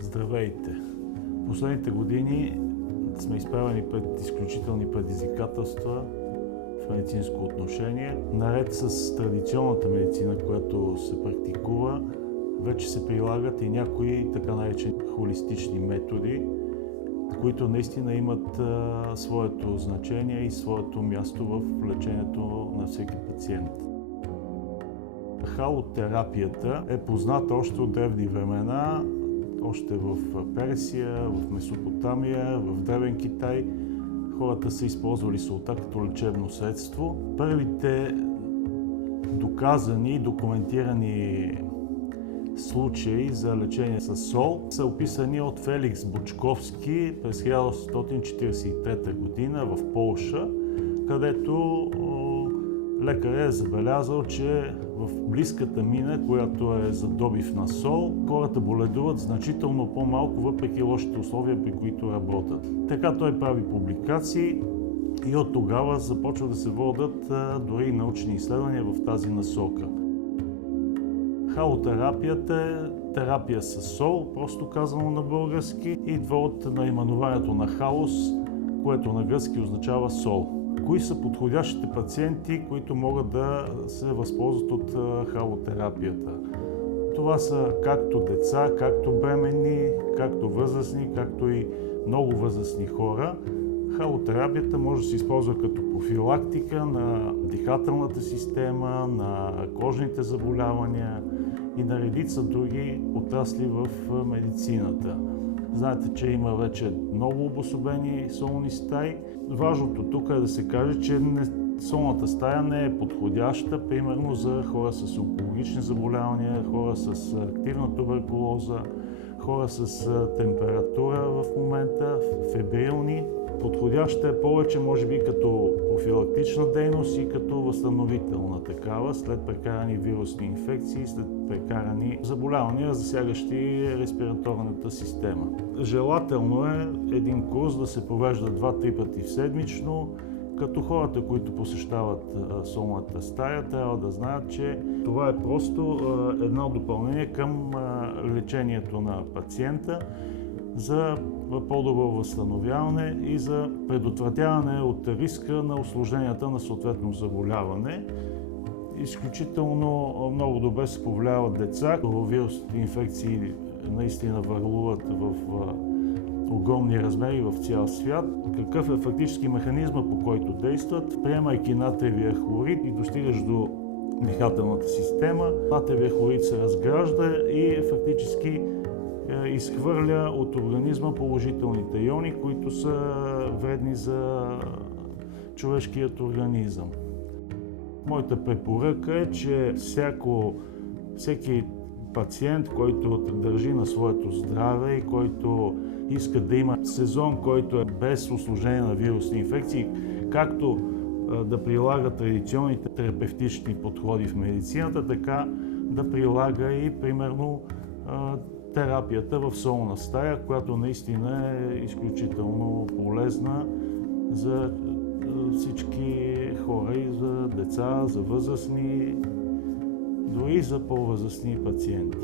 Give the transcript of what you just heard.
Здравейте! Последните години сме изправени пред изключителни предизвикателства в медицинско отношение. Наред с традиционната медицина, която се практикува, вече се прилагат и някои така наречени холистични методи, които наистина имат своето значение и своето място в лечението на всеки пациент. Халотерапията е позната още от древни времена, още в Персия, в Месопотамия, в Древен Китай. Хората са използвали солта като лечебно средство. Първите доказани и документирани случаи за лечение с сол са описани от Феликс Бучковски през 1843 година в Полша, където лекарят е забелязал, че в близката мина, която е за добив на сол, хората боледуват значително по-малко, въпреки лошите условия, при които работят. Така той прави публикации и от тогава започва да се водят дори научни изследвания в тази насока. Халотерапията е терапия с сол, просто казано на български, идва от наименованието на халос, което на гръцки означава сол. Кои са подходящите пациенти, които могат да се възползват от халотерапията? Това са както деца, както бременни, както възрастни, както и много възрастни хора. Халотерапията може да се използва като профилактика на дихателната система, на кожните заболявания и на редица други отрасли в медицината. Знаете, че има вече много обособени солни стаи. Важното тук е да се каже, че солната стая не е подходяща, примерно за хора с онкологични заболявания, хора с активна туберкулоза, хора с температура в момента, фебрилни. Подходяща е повече, може би, като профилактична дейност и като възстановителна такава, след прекарани вирусни инфекции, след прекарани заболявания, засягащи респираторната система. Желателно е един курс да се провежда 2-3 пъти седмично, като хората, които посещават солната стая, трябва да знаят, че това е просто едно допълнение към лечението на пациента за по-добро възстановяване и за предотвратяване от риска на усложненията на съответно заболяване. Изключително много добре се повлияват деца. Вирусните инфекции наистина върлуват в огромни размери в цял свят. Какъв е фактически механизма, по който действат? Приемайки натриевия хлорид и достигаш до дихателната система, натриевия хлорид се разгражда и фактически изхвърля от организма положителните иони, които са вредни за човешкият организъм. Моята препоръка е, че всеки пациент, който държи на своето здраве и който иска да има сезон, който е без усложнение на вирусни инфекции, както да прилага традиционните терапевтични подходи в медицината, така да прилага и примерно терапията в солна стая, която наистина е изключително полезна за всички хора, и за деца, за възрастни, дори за по-възрастни пациенти.